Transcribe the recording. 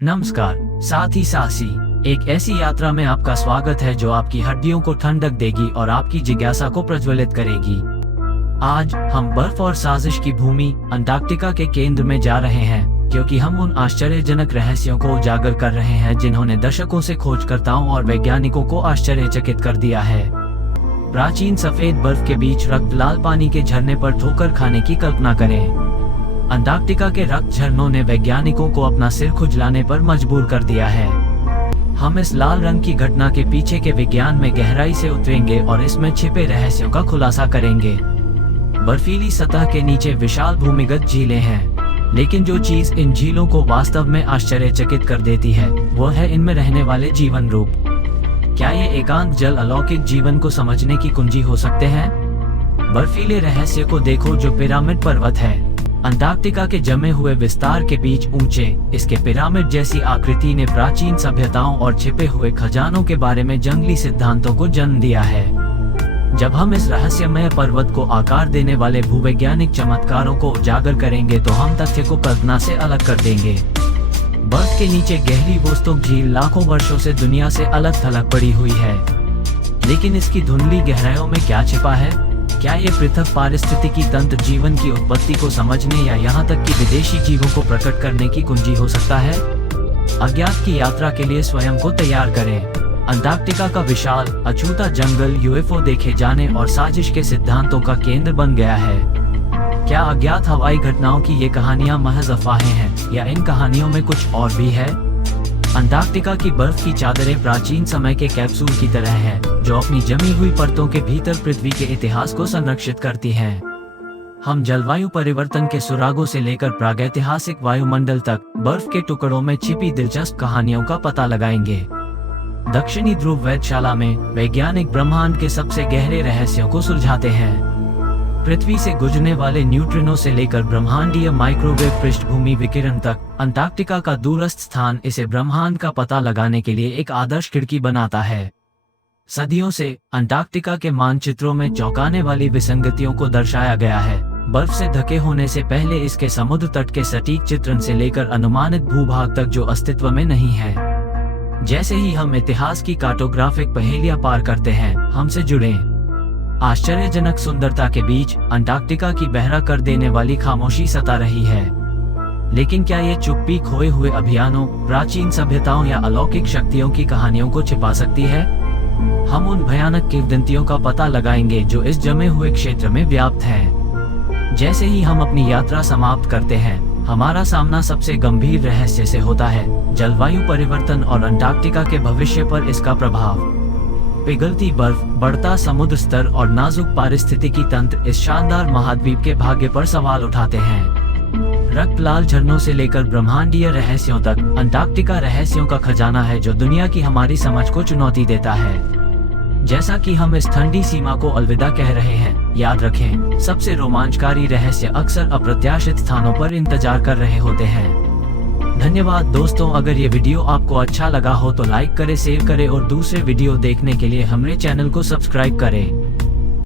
नमस्कार साथी सासी, एक ऐसी यात्रा में आपका स्वागत है जो आपकी हड्डियों को ठंडक देगी और आपकी जिज्ञासा को प्रज्वलित करेगी। आज हम बर्फ और साजिश की भूमि अंटार्कटिका के केंद्र में जा रहे हैं, क्योंकि हम उन आश्चर्यजनक रहस्यों को उजागर कर रहे हैं जिन्होंने दशकों से खोजकर्ताओं और वैज्ञानिकों को आश्चर्यचकित कर दिया है। प्राचीन सफेद बर्फ के बीच रक्त लाल पानी के झरने पर ठोकर खाने की कल्पना करें। अंटार्कटिका के रक्त झरनों ने वैज्ञानिकों को अपना सिर खुजलाने पर मजबूर कर दिया है। हम इस लाल रंग की घटना के पीछे के विज्ञान में गहराई से उतरेंगे और इसमें छिपे रहस्यों का खुलासा करेंगे। बर्फीली सतह के नीचे विशाल भूमिगत झीलें हैं, लेकिन जो चीज इन झीलों को वास्तव में आश्चर्यचकित कर देती है वो है इनमें रहने वाले जीवन रूप। क्या ये एकांत जल अलौकिक जीवन को समझने की कुंजी हो सकते हैं? बर्फीले रहस्य को देखो जो पिरामिड पर्वत है। अंटार्कटिका के जमे हुए विस्तार के बीच ऊंचे इसके पिरामिड जैसी आकृति ने प्राचीन सभ्यताओं और छिपे हुए खजानों के बारे में जंगली सिद्धांतों को जन्म दिया है। जब हम इस रहस्यमय पर्वत को आकार देने वाले भूवैज्ञानिक चमत्कारों को उजागर करेंगे तो हम तथ्य को कल्पना से अलग कर देंगे। बर्फ के नीचे गहरी वोस्टोक झील लाखों वर्षों से दुनिया से अलग थलग पड़ी हुई है, लेकिन इसकी धुंधली गहराइयों में क्या छिपा है? क्या ये पृथक पारिस्थितिकी तंत्र जीवन की उत्पत्ति को समझने या यहाँ तक कि विदेशी जीवों को प्रकट करने की कुंजी हो सकता है? अज्ञात की यात्रा के लिए स्वयं को तैयार करें। अंटार्कटिका का विशाल अछूता जंगल यूएफओ देखे जाने और साजिश के सिद्धांतों का केंद्र बन गया है। क्या अज्ञात हवाई घटनाओं की ये कहानियां महज अफवाहें हैं या इन कहानियों में कुछ और भी है? अंटार्कटिका की बर्फ की चादरें प्राचीन समय के कैप्सूल की तरह हैं, जो अपनी जमी हुई परतों के भीतर पृथ्वी के इतिहास को संरक्षित करती हैं। हम जलवायु परिवर्तन के सुरागों से लेकर प्रागैतिहासिक वायुमंडल तक बर्फ के टुकड़ों में छिपी दिलचस्प कहानियों का पता लगाएंगे। दक्षिणी ध्रुव वेधशाला में वैज्ञानिक ब्रह्मांड के सबसे गहरे रहस्यों को सुलझाते हैं। पृथ्वी से गुजरने वाले न्यूट्रिनो से लेकर ब्रह्मांडीय माइक्रोवेव पृष्ठभूमि विकिरण तक अंटार्कटिका का दूरस्थ स्थान इसे ब्रह्मांड का पता लगाने के लिए एक आदर्श खिड़की बनाता है। सदियों से अंटार्कटिका के मानचित्रों में चौंकाने वाली विसंगतियों को दर्शाया गया है। बर्फ से ढके होने से पहले इसके समुद्र तट के सटीक चित्रण से लेकर अनुमानित भूभाग तक जो अस्तित्व में नहीं है। जैसे ही हम इतिहास की कार्टोग्राफिक पहेलियां पार करते हैं, हमसे जुड़ें। आश्चर्यजनक सुंदरता के बीच अंटार्कटिका की बहरा कर देने वाली खामोशी सता रही है, लेकिन क्या ये चुप्पी खोए हुए अभियानों, प्राचीन सभ्यताओं या अलौकिक शक्तियों की कहानियों को छिपा सकती है? हम उन भयानक किंवदंतियों का पता लगाएंगे जो इस जमे हुए क्षेत्र में व्याप्त हैं। जैसे ही हम अपनी यात्रा समाप्त करते हैं, हमारा सामना सबसे गंभीर रहस्य से होता है, जलवायु परिवर्तन और अंटार्कटिका के भविष्य पर इसका प्रभाव। पिघलती बर्फ, बढ़ता समुद्र स्तर और नाजुक पारिस्थितिकी तंत्र इस शानदार महाद्वीप के भाग्य पर सवाल उठाते हैं। रक्त लाल झरनों से लेकर ब्रह्मांडीय रहस्यों तक अंटार्कटिका रहस्यों का खजाना है जो दुनिया की हमारी समझ को चुनौती देता है। जैसा कि हम इस ठंडी सीमा को अलविदा कह रहे हैं, याद रखें, सबसे रोमांचकारी रहस्य अक्सर अप्रत्याशित स्थानों पर इंतजार कर रहे होते हैं। धन्यवाद दोस्तों, अगर ये वीडियो आपको अच्छा लगा हो तो लाइक करें, शेयर करें और दूसरे वीडियो देखने के लिए हमारे चैनल को सब्सक्राइब करें।